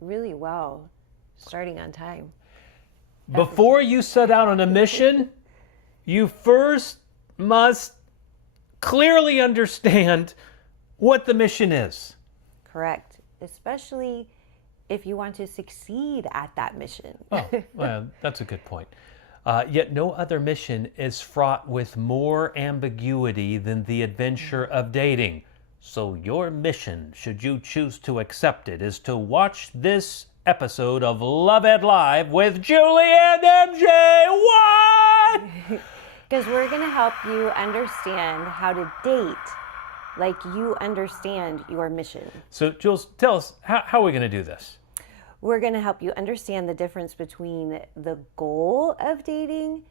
really well, starting on time. Before you set out on a mission, you first must clearly understand what the mission is. Correct. Especially if you want to succeed at that mission. Oh, well, that's a good point. Yet no other mission is fraught with more ambiguity than the adventure of dating. So your mission, should you choose to accept it, is to watch this episode of Love Ed Live with Julie and MJ. What? Because we're going to help you understand how to date like you understand your mission. So, Jules, tell us, how are we going to do this? We're going to help you understand the difference between the goal of dating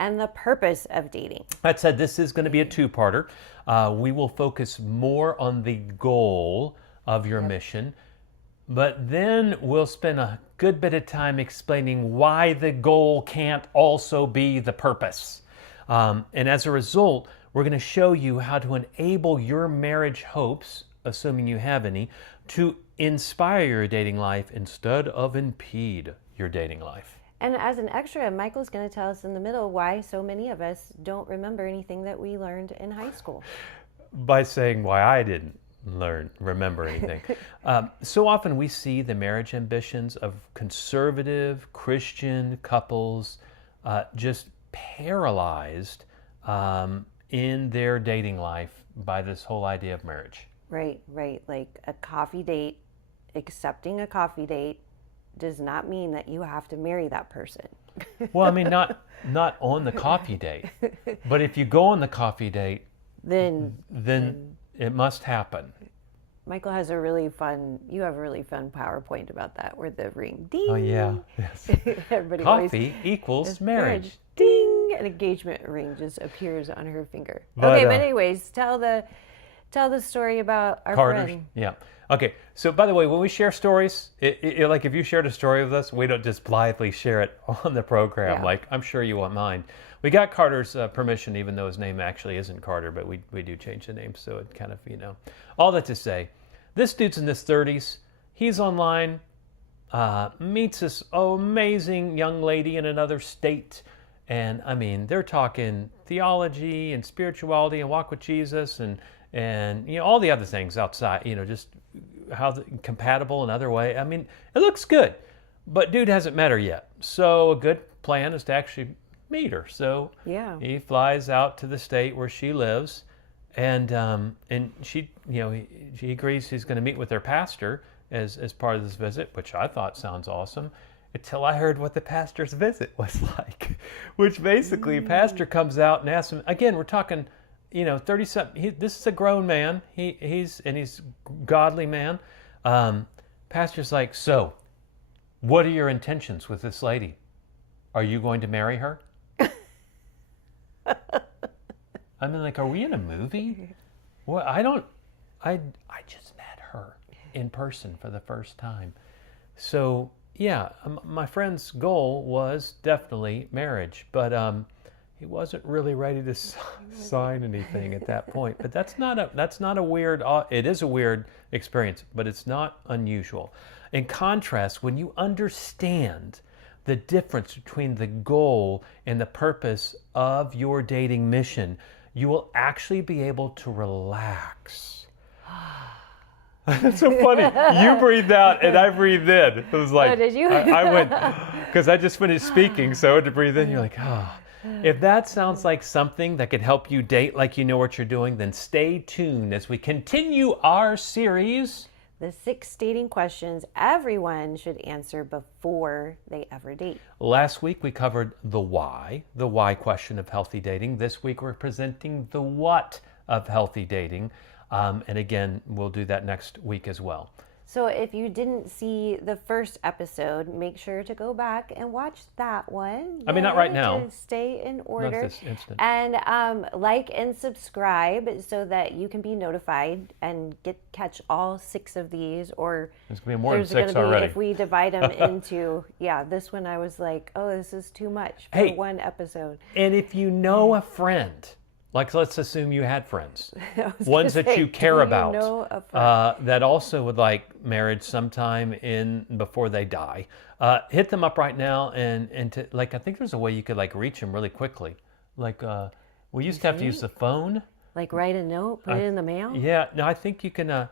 and the purpose of dating. That said, this is going to be a two-parter. We will focus more on the goal of your mission, but then we'll spend a good bit of time explaining why the goal can't also be the purpose. And as a result, we're going to show you how to enable your marriage hopes, assuming you have any, to inspire your dating life instead of impede your dating life. And as an extra, Michael's going to tell us in the middle why so many of us don't remember anything that we learned in high school. By saying why I didn't remember anything. So often we see the marriage ambitions of conservative Christian couples just paralyzed in their dating life by this whole idea of marriage. Right. Like a coffee date, accepting a coffee date does not mean that you have to marry that person. Well, I mean, not on the coffee date, but if you go on the coffee date, then it must happen. Michael has you have a really fun PowerPoint about that, where the ring, ding. Oh yeah, yes. Everybody Coffee equals marriage. Ding, an engagement ring just appears on her finger. But, okay, but anyways, tell the story about our Carter's. friend. Yeah. Okay. So by the way, when we share stories, like if you shared a story with us, we don't just blithely share it on the program. Yeah. Like I'm sure you want mine. We got Carter's permission, even though his name actually isn't Carter, but we do change the name, so it kind of all that to say, this dude's in his 30s. He's online, meets this amazing young lady in another state. And I mean, they're talking theology and spirituality and walk with Jesus and all the other things outside, just how compatible another way. I mean, it looks good, but dude hasn't met her yet. So a good plan is to actually meet her. So yeah, he flies out to the state where she lives, and she she agrees he's going to meet with their pastor as part of this visit, which I thought sounds awesome. Until I heard what the pastor's visit was like, which basically pastor comes out and asks him, again, we're talking, 30-something, this is a grown man, he's godly man. Pastor's like, so, what are your intentions with this lady? Are you going to marry her? I mean, like, are we in a movie? Well, I just met her in person for the first time. So, yeah, my friend's goal was definitely marriage, but he wasn't really ready to sign anything at that point. But that's not a weird. It is a weird experience, but it's not unusual. In contrast, when you understand the difference between the goal and the purpose of your dating mission, you will actually be able to relax. That's so funny. You breathed out and I breathed in. It was like, oh, did you? I went, because I just finished speaking, so I had to breathe in. You're like, If that sounds like something that could help you date like you know what you're doing, then stay tuned as we continue our series. The 6 dating questions everyone should answer before they ever date. Last week we covered the why question of healthy dating. This week we're presenting the what of healthy dating. And again, we'll do that next week as well. So if you didn't see the first episode, make sure to go back and watch that one. I mean, not right now. To stay in order. Not this instant. And like and subscribe so that you can be notified and catch all 6 of these. Or there's going to be more than 6 already. If we divide them into, this one I was like, oh, this is too much for one episode. And if you know a friend Like, let's assume you had friends, I was ones gonna that say, you do care about, know a friend? that also would like marriage sometime in before they die. Hit them up right now, and to, like, I think there's a way you could like reach them really quickly. Like, we used to have to use the think? phone. Like write a note, put it in the mail, Yeah, no, I think you can.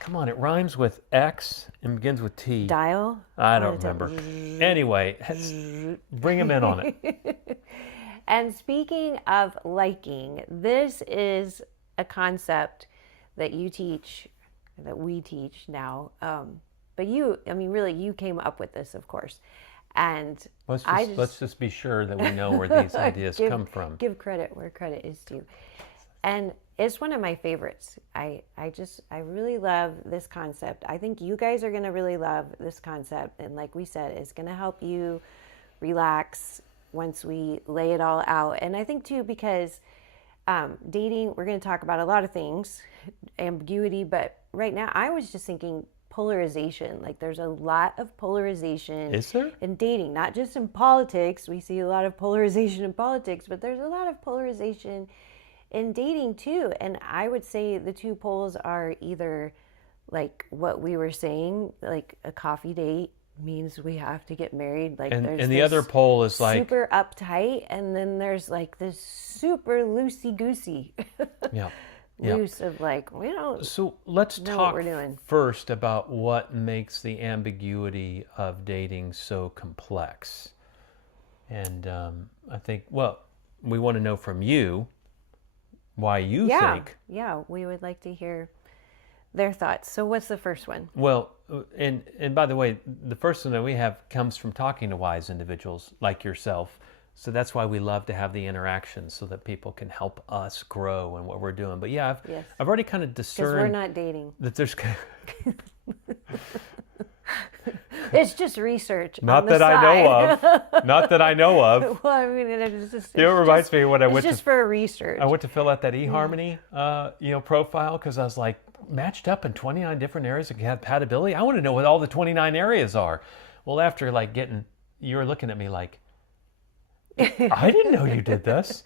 Come on, it rhymes with X and begins with T. dial. I On don't a tab- remember. Anyway, bring them in on it. And speaking of liking, this is a concept that you teach, that we teach now. But you, I mean, really, you came up with this, of course. And Let's just be sure that we know where these ideas come from. give credit where credit is due. And it's one of my favorites. I really love this concept. I think you guys are going to really love this concept. And like we said, it's going to help you relax once we lay it all out. And I think too, because dating, we're going to talk about a lot of things, ambiguity, but right now I was just thinking polarization. Like there's a lot of polarization Is there? in dating, not just in politics. We see a lot of polarization in politics, but there's a lot of polarization in dating too. And I would say the two poles are either like what we were saying, like a coffee date means we have to get married. Like And there's the this other pole is like, super uptight, and then there's like this super loosey goosey. yeah. Yeah. Loose of like, we don't So let's know what talk we're doing. first about what makes the ambiguity of dating so complex. And I think, well, we want to know from you why you think. Yeah, we would like to hear their thoughts. So what's the first one? Well, and by the way, the first one that we have comes from talking to wise individuals like yourself. So that's why we love to have the interaction so that people can help us grow in what we're doing. But yeah, Yes. I've already kind of Because discerned we're not dating. that there's It's just research. not on the that I know side. of, not that I know of. Well, I mean, it's just. You know, it reminds me of when I It's went just to for research. I went to fill out that eHarmony profile because I was like matched up in 29 different areas of compatibility. I want to know what all the 29 areas are. Well, after like you were looking at me like, I didn't know you did this.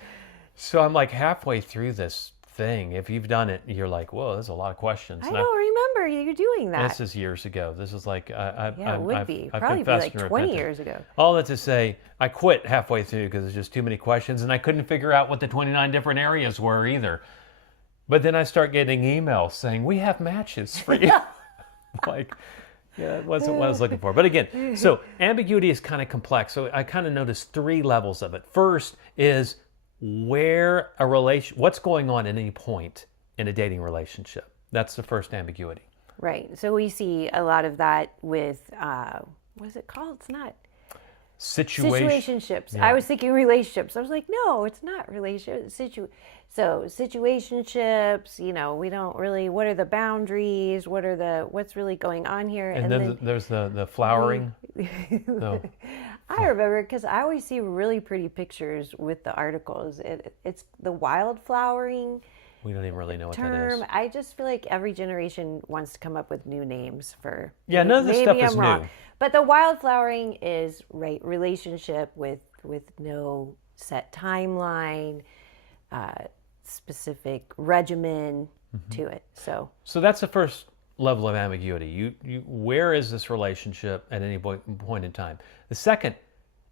So I'm like halfway through this thing. If you've done it, you're like, whoa, there's a lot of questions. I And don't remember you doing that. This is years ago. This is like, Yeah, it would I've be. I've Probably be confessed like and 20 repented. years ago. All that to say, I quit halfway through because there's just too many questions and I couldn't figure out what the 29 different areas were either. But then I start getting emails saying, we have matches for you. Like, yeah, it wasn't what I was looking for. But again, so ambiguity is kind of complex. So I kind of noticed three levels of it. First is what's going on at any point in a dating relationship. That's the first ambiguity. Right. So we see a lot of that with, what is it called? It's not. Situationships. Yeah. I was thinking relationships. I was like, no, it's not relationships. So situationships, we don't really, what are the boundaries? What's really going on here? And then there's the flowering. No. I remember because I always see really pretty pictures with the articles. It's the wildflowering We don't even really know what term. that is. I just feel like every generation wants to come up with new names for. Yeah, none of this maybe stuff is I'm wrong. new. But the wildflowering is right relationship with no set timeline, specific regimen to it. So that's the first level of ambiguity. Where is this relationship at any point in time? The second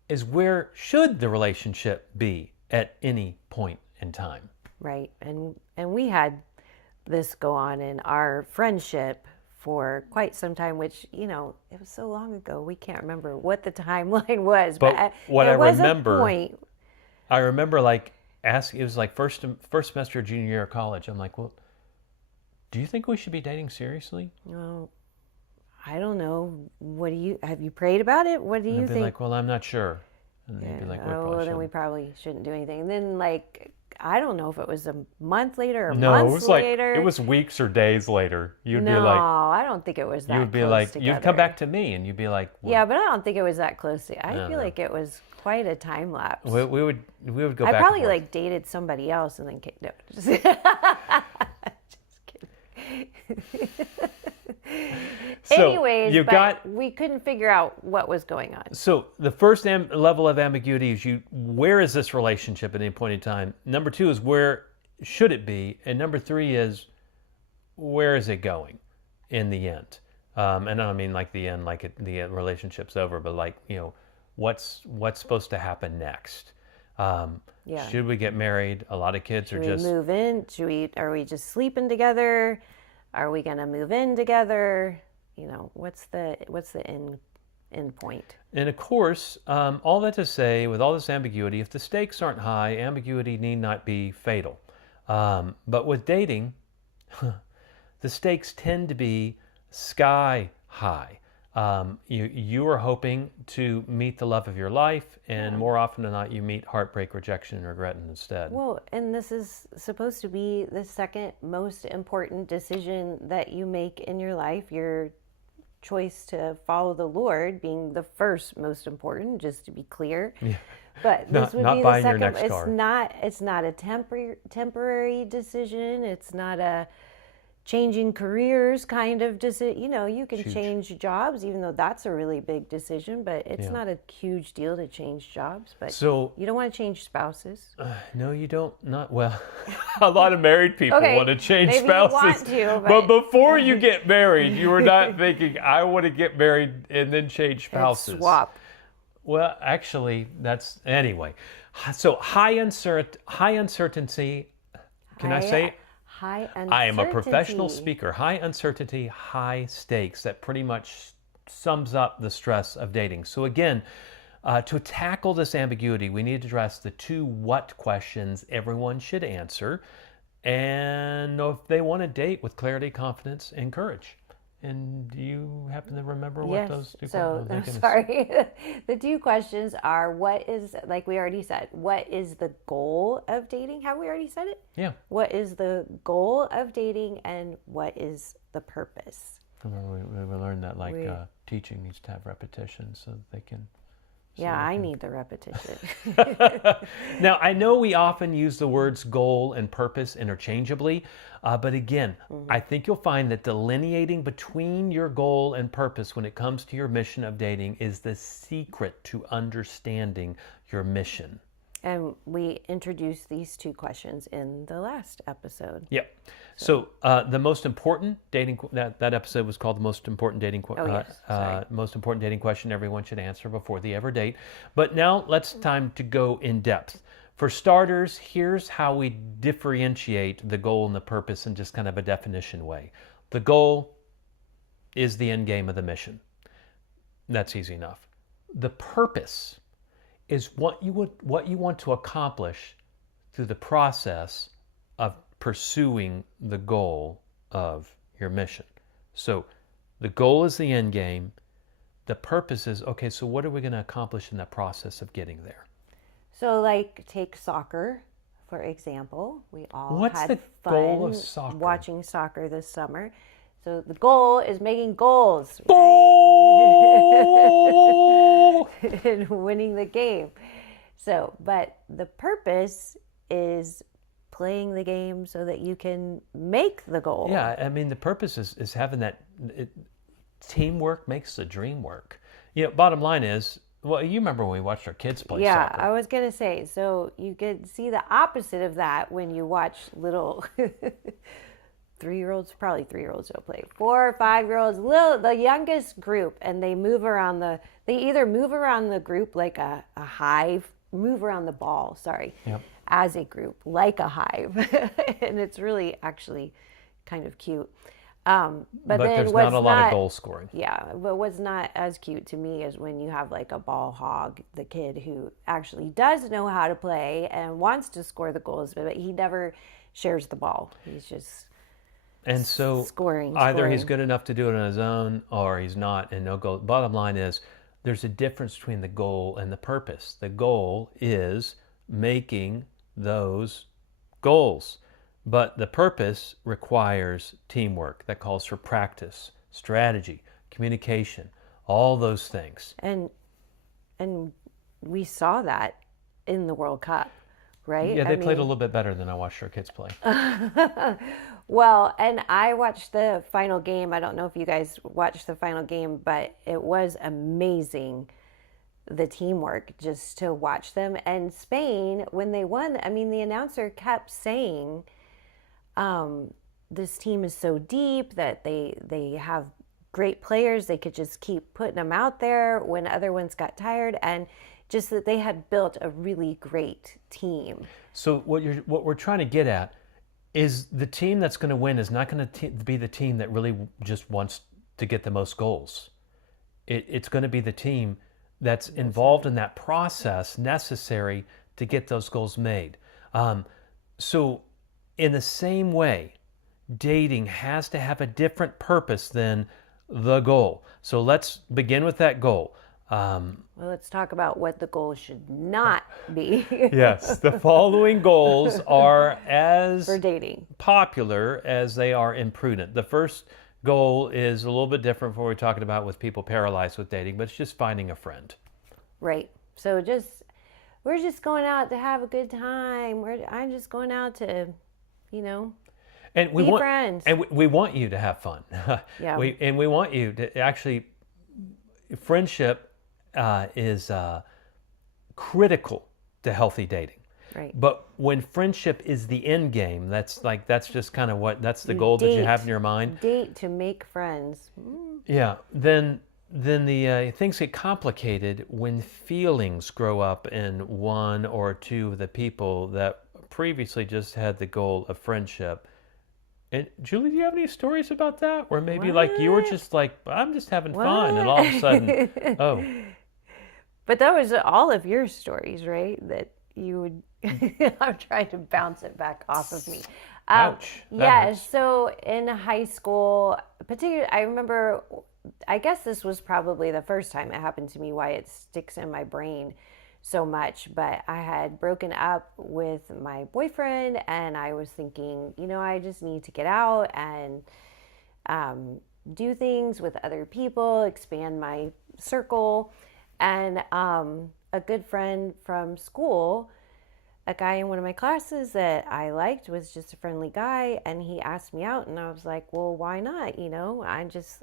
is where should the relationship be at any point in time? right, and we had this go on in our friendship for quite some time, which it was so long ago we can't remember what the timeline was. But what there I was remember, a point. I remember like asking. It was like first semester of junior year of college. I'm like, well, do you think we should be dating seriously? Well, I don't know. Have you prayed about it? What do you I'd be think? like, well, I'm not sure. And they'd be like, we probably then shouldn't. we probably shouldn't do anything. And then I don't know if it was a month later or No, it months was like later. it was weeks or days later. You'd no, be like, I don't think it was that. you would be close like, together. you'd come back to me, and you'd be like, well, Yeah, but I don't think it was that close. I No, feel no. like it was quite a time lapse. we would go I back. probably and forth. dated somebody else and then no, just kidding. So Anyways, you but got we couldn't figure out what was going on. so the first level of ambiguity is where is this relationship at any point in time? Number 2 is where should it be, and number 3 is where is it going in the end? And I don't mean like the end, like the relationship's over, but like what's supposed to happen next? Yeah. Should we get married? A lot of kids Should are we just move in? Are we just sleeping together? Are we gonna move in together? What's the end point? And of course, all that to say, with all this ambiguity, if the stakes aren't high, ambiguity need not be fatal. But with dating, the stakes tend to be sky high. You are hoping to meet the love of your life, and more often than not, you meet heartbreak, rejection, and regret instead. Well, and this is supposed to be the second most important decision that you make in your life. Your choice to follow the Lord being the first most important, just to be clear. Yeah. But this would not be buying the your second. next car. It's not a temporary decision. It's not a changing careers kind of decision. You can change jobs, even though that's a really big decision, but it's not a huge deal to change jobs. But so you don't want to change spouses. No, you don't. Not well. A lot of married people want to change maybe spouses. You want to, but before you get married, you are not thinking, I want to get married and then change spouses. And swap. Well, actually, that's anyway. So high uncertainty. Can I say? High uncertainty. I am a professional speaker. High uncertainty, high stakes. That pretty much sums up the stress of dating. So again, to tackle this ambiguity, we need to address the 2 what questions everyone should answer, and know if they want to date with clarity, confidence, and courage. And do you happen to remember what those 2 questions are? Sorry. The 2 questions are, like we already said, what is the goal of dating? Have we already said it? Yeah. What is the goal of dating, and what is the purpose? We learned that teaching needs to have repetition so that they can... I need the repetition. Now, I know we often use the words goal and purpose interchangeably, but again, I think you'll find that delineating between your goal and purpose when it comes to your mission of dating is the secret to understanding your mission. And we introduced these 2 questions in the last episode. Yep. So the most important dating that episode was called the most important dating most important dating question everyone should answer before they ever date. But now let's time to go in depth. For starters, here's how we differentiate the goal and the purpose in just kind of a definition way. The goal is the end game of the mission. That's easy enough. The purpose is what you want to accomplish through the process of pursuing the goal of your mission. So the goal is the end game. The purpose is, okay, so what are we going to accomplish in that process of getting there? So take soccer, for example. We all What's had the fun goal of soccer? Watching soccer this summer. So the goal is making goals. Goal! And winning the game. But the purpose is playing the game so that you can make the goal. Yeah, I mean, the purpose is having that teamwork makes the dream work. Bottom line is, well, you remember when we watched our kids play soccer. Yeah, I was going to say, so you could see the opposite of that when you watch little 3-year-olds, probably 3-year-olds don't play, 4 or 5-year-olds, the youngest group, and they either move around the group like a hive, move around the ball, as a group, like a hive. And it's really actually kind of cute. But then there's not a lot of goal scoring. Yeah, but what's not as cute to me is when you have like a ball hog, the kid who actually does know how to play and wants to score the goals, but he never shares the ball. He's just scoring. Either he's good enough to do it on his own or he's not, and no goal. Bottom line is, there's a difference between the goal and the purpose. The goal is making those goals. But the purpose requires teamwork. That calls for practice, strategy, communication, all those things. And we saw that in the World Cup. right? Yeah, they played a little bit better than I watched our kids play. Well, and I watched the final game. I don't know if you guys watched the final game, but it was amazing, the teamwork, just to watch them. And Spain, when they won, I mean, the announcer kept saying, this team is so deep that they have great players. They could just keep putting them out there when other ones got tired, and just that they had built a really great team. So what we're trying to get at is the team that's going to win is not going to be the team that really just wants to get the most goals. It's going to be the team that's involved in that process necessary to get those goals made. So in the same way, dating has to have a different purpose than the goal. So let's begin with that goal. Well, let's talk about what the goal should not be. Yes, the following goals are as for dating popular as they are imprudent. The first goal is a little bit different from what we're talking about with people paralyzed with dating, but it's just finding a friend. Right. So we're just going out to have a good time. I'm just going out to, And we be want friends. and we want you to have fun. Yeah. We want you to actually. Friendship is critical to healthy dating. Right. But when friendship is the end game, that's just kind of that's the goal that you have in your mind. Date to make friends. Yeah. Then the things get complicated when feelings grow up in one or two of the people that previously just had the goal of friendship. And Julie, do you have any stories about that? Where maybe like you were just like, I'm just having fun, and all of a sudden, oh. But that was all of your stories, right? That you would. I'm trying to bounce it back off of me. Ouch. Yeah. So in high school, particularly, I remember. I guess this was probably the first time it happened to me. Why it sticks in my brain so much, but I had broken up with my boyfriend, and I was thinking, I just need to get out and do things with other people, expand my circle. And a good friend from school, a guy in one of my classes that I liked, was just a friendly guy, and he asked me out, and I was like, well, why not?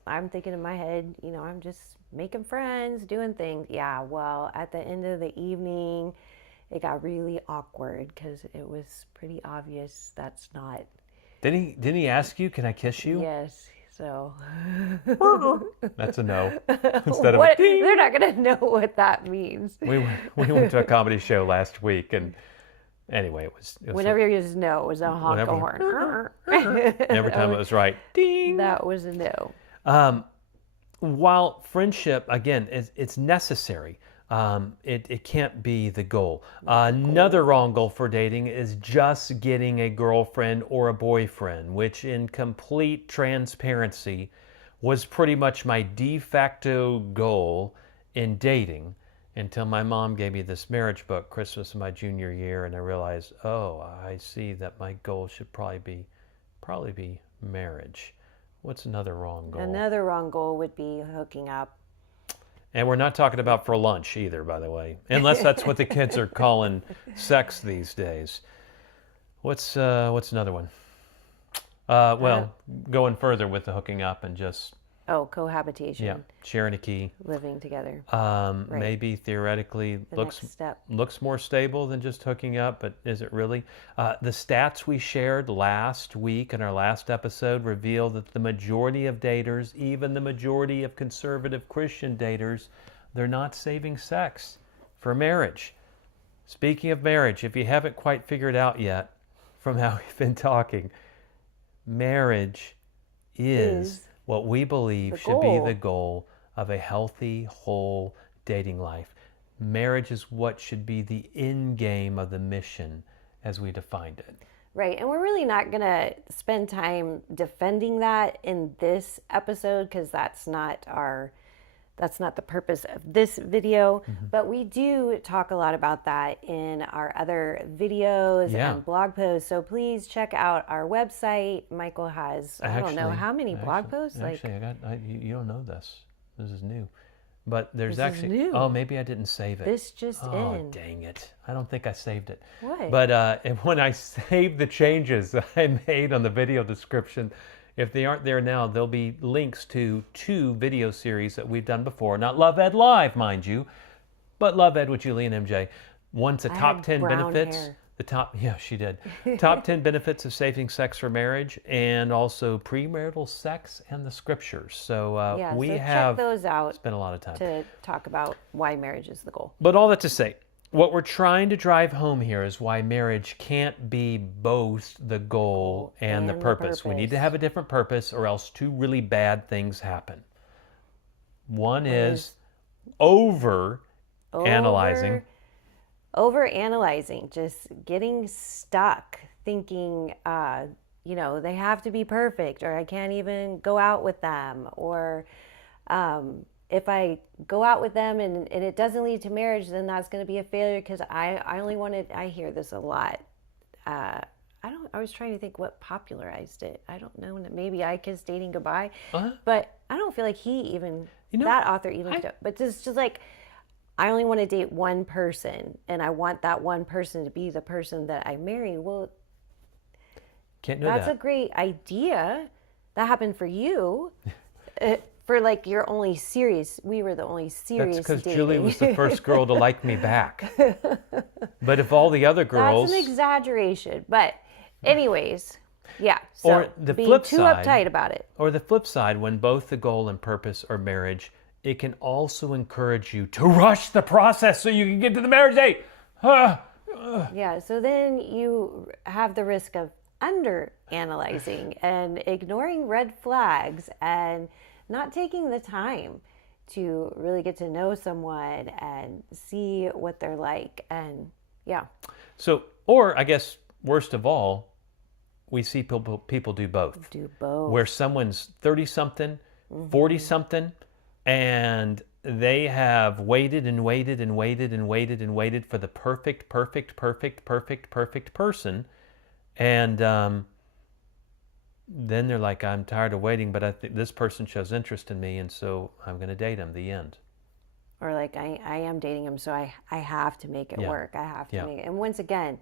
I'm thinking in my head, I'm just making friends, doing things. Yeah, well, at the end of the evening, it got really awkward because it was pretty obvious that's not. Didn't he ask you, can I kiss you? Yes. So that's a no. Instead of what, they're not going to know what that means. We went to a comedy show last week, and anyway, it was whenever you just know, it was a honk a horn. Every time it was right, ding. That was a no. While friendship, again, it's necessary, it can't be the goal. Another wrong goal for dating is just getting a girlfriend or a boyfriend, which in complete transparency was pretty much my de facto goal in dating until my mom gave me this marriage book Christmas of my junior year, and I realized, oh, I see that my goal should probably be marriage. What's another wrong goal? Another wrong goal would be hooking up. And we're not talking about for lunch either, by the way, unless that's what the kids are calling sex these days. What's another one? Going further with the hooking up and just cohabitation. Yeah, sharing a key, living together. Right. Maybe theoretically next step. Looks more stable than just hooking up, but is it really? The stats we shared last week in our last episode reveal that the majority of daters, even the majority of conservative Christian daters, they're not saving sex for marriage. Speaking of marriage, if you haven't quite figured out yet from how we've been talking, marriage is what we believe should be the goal of a healthy, whole dating life. Marriage is what should be the end game of the mission as we defined it. Right, and we're really not going to spend time defending that in this episode because that's not the purpose of this video, but we do talk a lot about that in our other videos and blog posts. So please check out our website. Michael has, I don't know how many blog posts. Actually, you don't know this. This is new. But there's This is actually, new. oh, maybe I didn't save it. This just Oh, in. dang it. I don't think I saved it. What? But and when I save the changes I made on the video description, if they aren't there now, there'll be links to 2 video series that we've done before. Not Love Ed Live, mind you, but Love Ed with Julie and MJ. One's the top had 10 brown benefits. hair. Yeah, she did. Top 10 benefits of saving sex for marriage, and also premarital sex and the scriptures. So Yeah, we so have check those out spent a lot of time. to talk about why marriage is the goal. But all that to say, what we're trying to drive home here is why marriage can't be both the goal and the purpose. We need to have a different purpose, or else 2 really bad things happen. One is over analyzing. Over analyzing, just getting stuck, thinking, they have to be perfect, or I can't even go out with them, or if I go out with them and it doesn't lead to marriage, then that's going to be a failure because I hear this a lot. I was trying to think what popularized it. I don't know. Maybe Ike's Dating Goodbye, but I don't feel like he even, that author even, but just like, I only want to date one person and I want that one person to be the person that I marry. Well, can't do that's that. a great idea. That happened for you. For like your only serious, we were the only serious. That's because dating. Julie was the first girl to like me back. But if all the other girls, that's an exaggeration. But anyways, yeah. So or the being flip too side, uptight about it. Or the flip side, when both the goal and purpose are marriage, it can also encourage you to rush the process so you can get to the marriage date. Yeah. So then you have the risk of under analyzing and ignoring red flags and not taking the time to really get to know someone and see what they're like. And yeah. So, or I guess worst of all, we see people do both. Do both. Where someone's 30-something, 40-something, and they have waited and waited and waited and waited and waited for the perfect person. And then they're like, I'm tired of waiting, but I think this person shows interest in me, and so I'm going to date him. The end. Or like, I am dating him, so I have to make it work. I have to make it. And once again,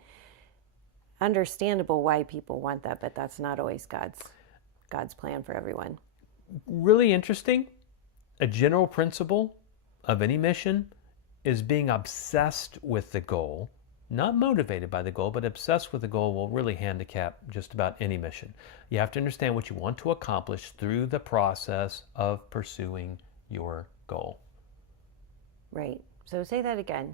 understandable why people want that, but that's not always God's plan for everyone. Really interesting. A general principle of any mission is being obsessed with the goal, not motivated by the goal, but obsessed with the goal will really handicap just about any mission. You have to understand what you want to accomplish through the process of pursuing your goal. Right. So say that again.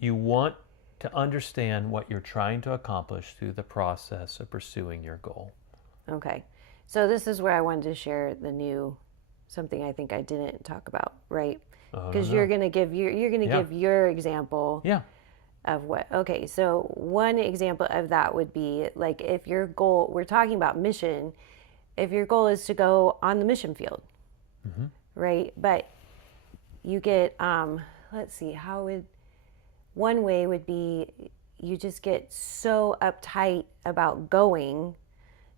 You want to understand what you're trying to accomplish through the process of pursuing your goal. Okay. So this is where I wanted to share something I think I didn't talk about, right? Because you're going to give give your example of what. Okay, so one example of that would be like if your goal, we're talking about mission, if your goal is to go on the mission field, right? But you get, let's see, one way would be you just get so uptight about going,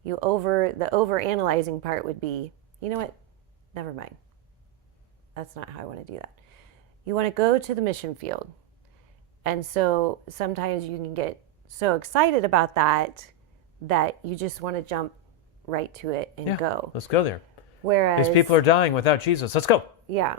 the over analyzing part would be, you know what? Never mind. That's not how I want to do that. You want to go to the mission field. And so sometimes you can get so excited about that you just want to jump right to it and go. Let's go there. Whereas these people are dying without Jesus. Let's go. Yeah.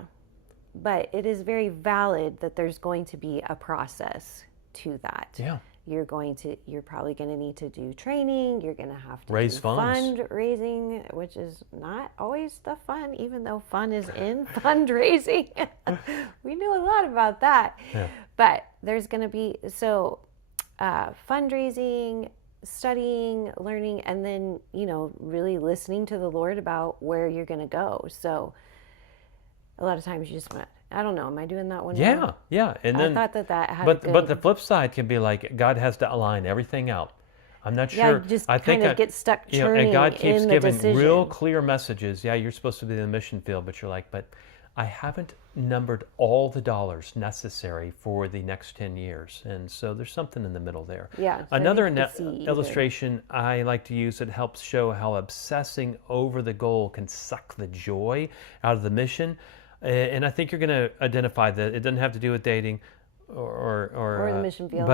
But it is very valid that there's going to be a process to that. Yeah. You're probably going to need to do training. You're going to have to raise do funds. Fundraising, which is not always the fun, even though fun is in fundraising. We know a lot about that. Yeah. But there's going to be, fundraising, studying, learning, and then, really listening to the Lord about where you're going to go. So a lot of times you just want, I don't know, am I doing that one? Yeah. And then I thought that had but the flip side can be like God has to align everything out. I'm not sure. Just I think kind of get stuck churning and God keeps in the giving decision. real clear messages. Yeah, you're supposed to be in the mission field, but you're like, but I haven't numbered all the dollars necessary for the next 10 years. And so there's something in the middle there. Yeah. So Another see illustration I like to use that helps show how obsessing over the goal can suck the joy out of the mission. And I think you're going to identify that it doesn't have to do with dating Or the mission field.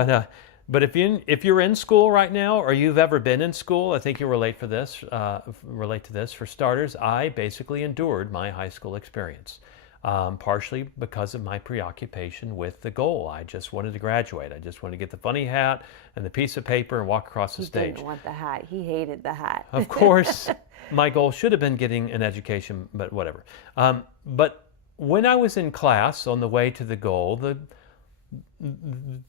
But if you're in school right now, or you've ever been in school, I think you'll relate to this. For starters, I basically endured my high school experience, partially because of my preoccupation with the goal. I just wanted to graduate. I just wanted to get the funny hat and the piece of paper and walk across the stage. He didn't want the hat. He hated the hat. Of course, my goal should have been getting an education, but whatever. But when I was in class on the way to the goal,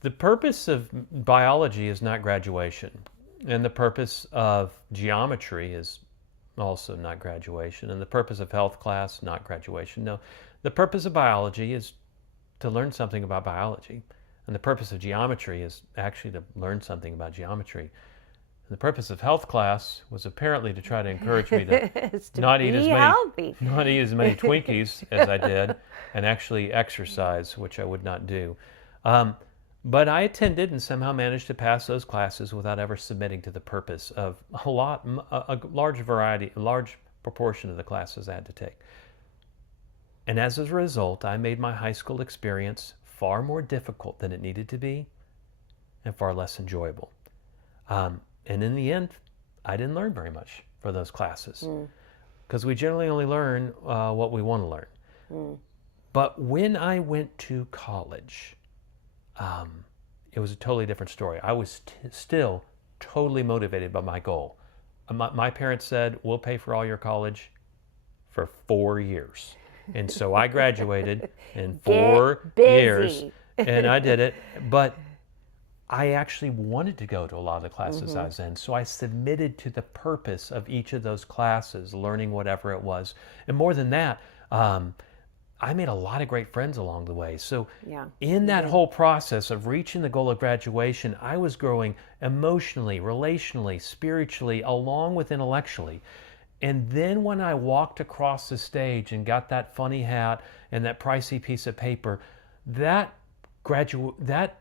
the purpose of biology is not graduation, and the purpose of geometry is also not graduation, and the purpose of health class, not graduation. No, the purpose of biology is to learn something about biology, and the purpose of geometry is actually to learn something about geometry. And the purpose of health class was apparently to try to encourage me to not eat as many Twinkies as I did, and actually exercise, which I would not do. But I attended and somehow managed to pass those classes without ever submitting to the purpose of a large proportion of the classes I had to take. And as a result, I made my high school experience far more difficult than it needed to be and far less enjoyable. And in the end, I didn't learn very much for those classes because we generally only learn what we want to learn. But when I went to college, it was a totally different story. I was still totally motivated by my goal. My parents said, we'll pay for all your college for 4 years. And so I graduated in 4 years, and I did it. But I actually wanted to go to a lot of the classes I was in. So I submitted to the purpose of each of those classes, learning whatever it was. And more than that, I made a lot of great friends along the way. So in that whole process of reaching the goal of graduation, I was growing emotionally, relationally, spiritually, along with intellectually. And then when I walked across the stage and got that funny hat and that pricey piece of paper, that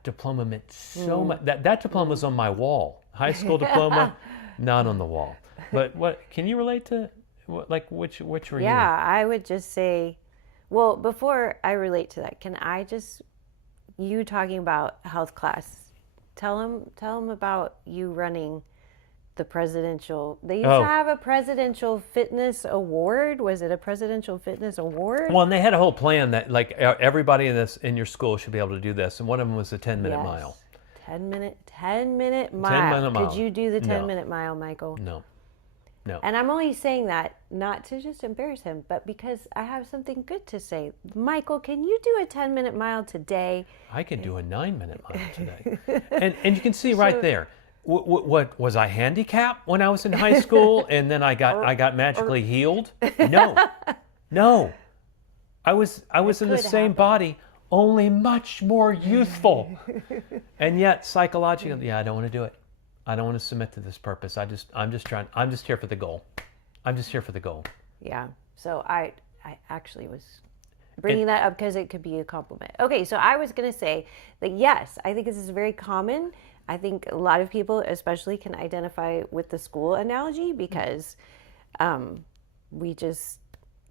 diploma meant so much. That diploma was on my wall. High school diploma, not on the wall. But what can you relate to? Which were you? Yeah, I would just say, well, before I relate to that, can I just, you talking about health class, tell them about you running the presidential, they used to have a presidential fitness award. Was it a presidential fitness award? Well, and they had a whole plan that like everybody in your school should be able to do this. And one of them was the 10-minute mile. 10-minute mile. 10-minute mile. Could you do the 10-minute mile, Michael? No. And I'm only saying that not to just embarrass him, but because I have something good to say. Michael, can you do a 10-minute mile today? I could do a 9-minute mile today. and you can see right there. What was I handicapped when I was in high school, and then I got magically healed? No. I was in the same body, only much more youthful, and yet psychologically, I don't want to do it. I don't want to submit to this purpose. I'm just here for the goal. I'm just here for the goal. Yeah. So I actually was bringing that up because it could be a compliment. Okay, so I was going to say that yes, I think this is very common. I think a lot of people especially can identify with the school analogy because we just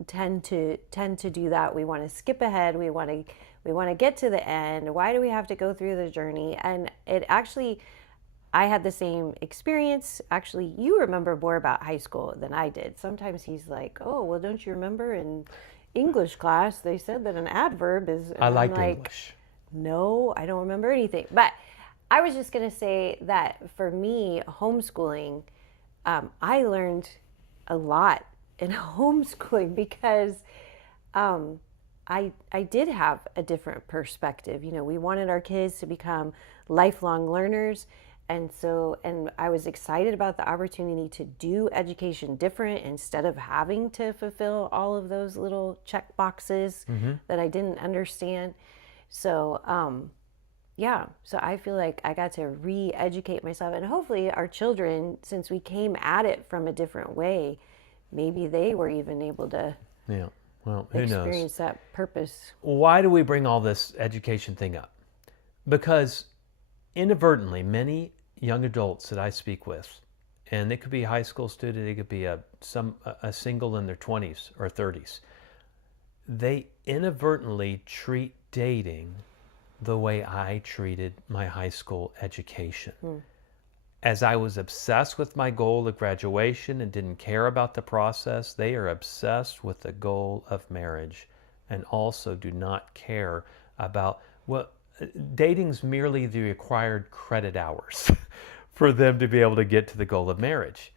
tend to do that. We want to skip ahead. We want to get to the end. Why do we have to go through the journey? And it actually, I had the same experience. Actually, you remember more about high school than I did. Sometimes he's like, oh, well, don't you remember in English class they said that an adverb is... I liked English. No, I don't remember anything. But I was just going to say that for me, homeschooling, I learned a lot in homeschooling because I did have a different perspective. You know, we wanted our kids to become lifelong learners. And I was excited about the opportunity to do education different instead of having to fulfill all of those little check boxes that I didn't understand. So, so I feel like I got to re-educate myself, and hopefully our children, since we came at it from a different way, maybe they were even able to experience that purpose. Why do we bring all this education thing up? Because inadvertently, many young adults that I speak with, and it could be a high school student, it could be a single in their 20s or 30s, they inadvertently treat dating the way I treated my high school education. As I was obsessed with my goal of graduation and didn't care about the process, they are obsessed with the goal of marriage and also do not care about, well, dating's merely the required credit hours for them to be able to get to the goal of marriage.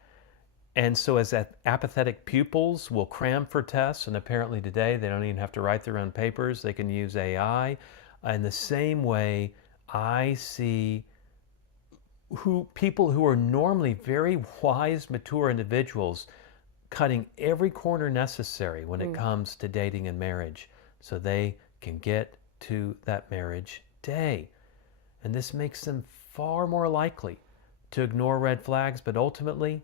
And so as apathetic pupils will cram for tests, and apparently today they don't even have to write their own papers, they can use AI. In the same way, I see people who are normally very wise, mature individuals cutting every corner necessary when it comes to dating and marriage so they can get to that marriage day. And this makes them far more likely to ignore red flags, but ultimately,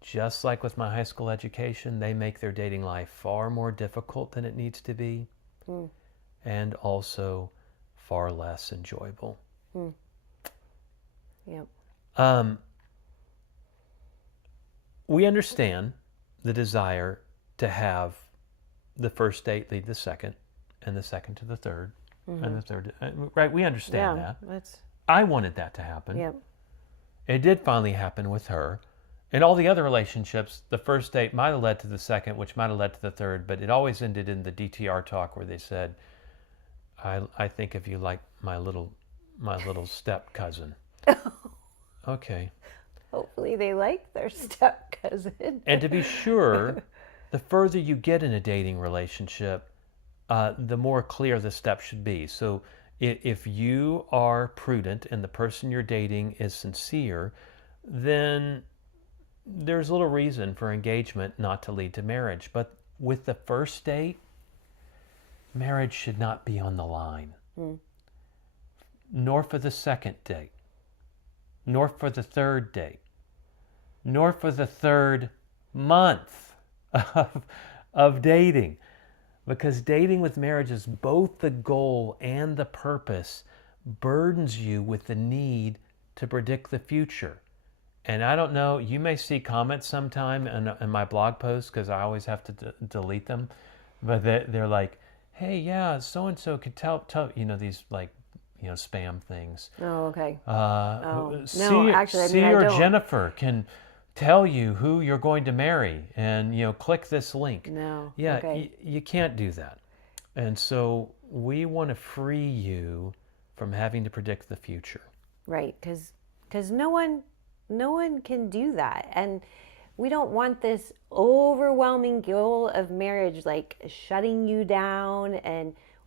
just like with my high school education, they make their dating life far more difficult than it needs to be, and also far less enjoyable. Yep. We understand the desire to have the first date lead the second, and the second to the third, and the third, right? We understand that. I wanted that to happen. Yep. It did finally happen with her. In all the other relationships, the first date might have led to the second, which might have led to the third, but it always ended in the DTR talk where they said, I think of you like my little step cousin. Okay. Hopefully they like their step cousin. And to be sure, the further you get in a dating relationship, the more clear the steps should be. So if you are prudent and the person you're dating is sincere, then there's little reason for engagement not to lead to marriage. But with the first date, marriage should not be on the line. Nor for the second date, nor for the third date, nor for the third month of dating. Because dating with marriage is both the goal and the purpose, burdens you with the need to predict the future. And I don't know, you may see comments sometime in my blog posts, because I always have to delete them, but they're like, hey, yeah, so-and-so could tell, these spam things. Oh, okay. No, actually, I don't. Jennifer can tell you who you're going to marry, and click this link. No. Yeah, okay. You can't do that. And so we want to free you from having to predict the future. Right, because no one can do that, and we don't want this overwhelming goal of marriage like shutting you down,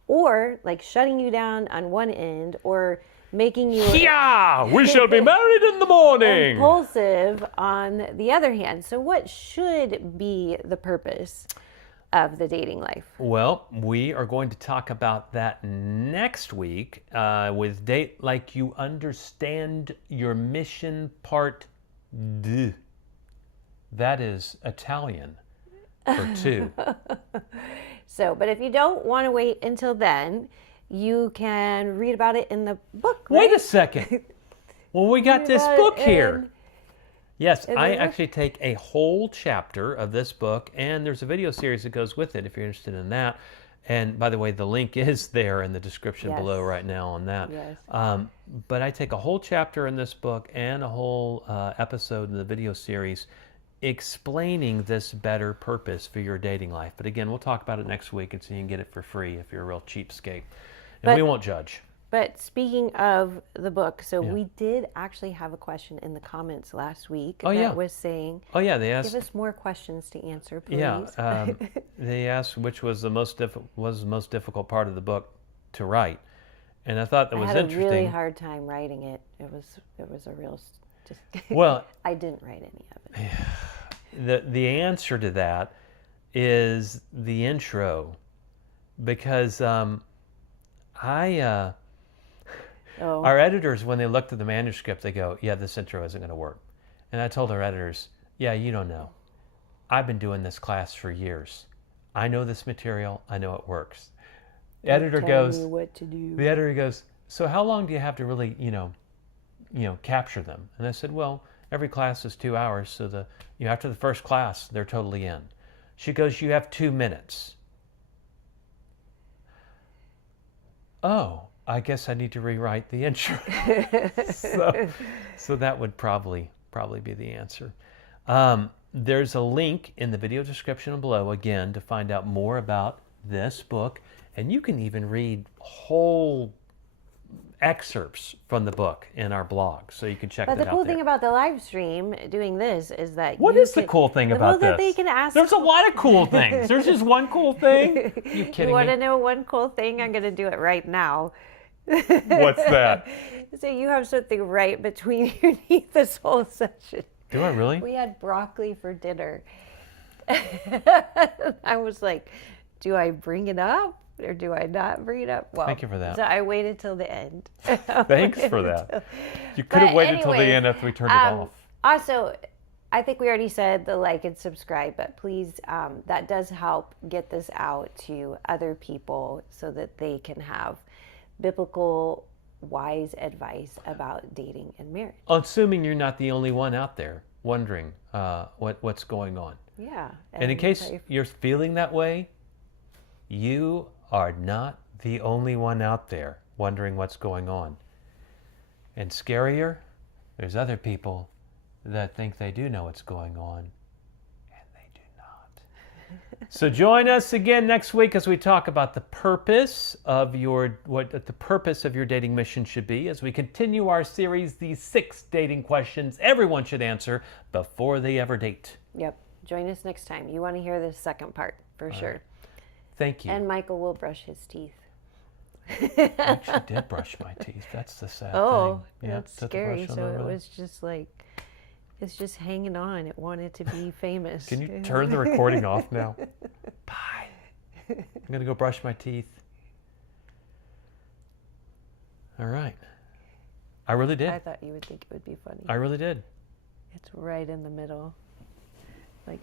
or like shutting you down on one end, or making you we shall be married in the morning, impulsive on the other hand. So what should be the purpose of the dating life? Well, we are going to talk about that next week with Date Like You Understand Your Mission Part 2. That is Italian for 2. So, but if you don't want to wait until then, you can read about it in the book. Right? Wait a second. Well, we got this book here. Yes, I actually take a whole chapter of this book, and there's a video series that goes with it if you're interested in that. And by the way, the link is there in the description below right now on that. Yes. But I take a whole chapter in this book and a whole episode in the video series explaining this better purpose for your dating life. But again, we'll talk about it next week, and so you can get it for free if you're a real cheapskate. And we won't judge. But speaking of the book, so we did actually have a question in the comments last week that was saying, they asked, give us more questions to answer, please. Yeah, they asked which was the most difficult part of the book to write, and I thought that was interesting. I had a really hard time writing it. It was a real I didn't write any of it. The answer to that is the intro, because our editors, when they looked at the manuscript, they go, yeah, this intro isn't going to work. And I told our editors, yeah, you don't know. I've been doing this class for years. I know this material. I know it works. The editor goes, me what to do. The editor goes, so how long do you have to really, capture them? And I said, well, every class is 2 hours. So after the first class, they're totally in. She goes, you have 2 minutes. oh, I guess I need to rewrite the intro. So that would probably be the answer. There's a link in the video description below, again, to find out more about this book. And you can even read whole excerpts from the book in our blog. So you can check that out. But the cool there. thing about the live stream doing this is that What is the cool thing about this? That they can ask. There's a lot of cool things. There's just one cool thing. You kidding You want me? to know one cool thing? I'm going to do it right now. What's that? So you have something right between your teeth this whole session. Do I really? We had broccoli for dinner. I was like, do I bring it up or do I not bring it up? Well, Thank you for that. So I waited till the end. Thanks for that. You could have waited till the end after we turned it off. Also, I think we already said the like and subscribe, but please, that does help get this out to other people so that they can have biblical, wise advice about dating and marriage. Assuming you're not the only one out there wondering what's going on. Yeah. And in case you're feeling that way, you are not the only one out there wondering what's going on. And scarier, there's other people that think they do know what's going on, and they do not. So join us again next week as we talk about the purpose of what the purpose of your dating mission should be, as we continue our series, these 6 dating questions everyone should answer before they ever date. Yep. Join us next time. You want to hear the second part for sure. Right. Thank you. And Michael will brush his teeth. I actually did brush my teeth. That's the sad Oh, thing. Yeah, that's scary. So it was just like, it's just hanging on. It wanted to be famous. Can you turn the recording off now? Bye. I'm going to go brush my teeth. All right. I really did. I thought you would think it would be funny. I really did. It's right in the middle. Like now.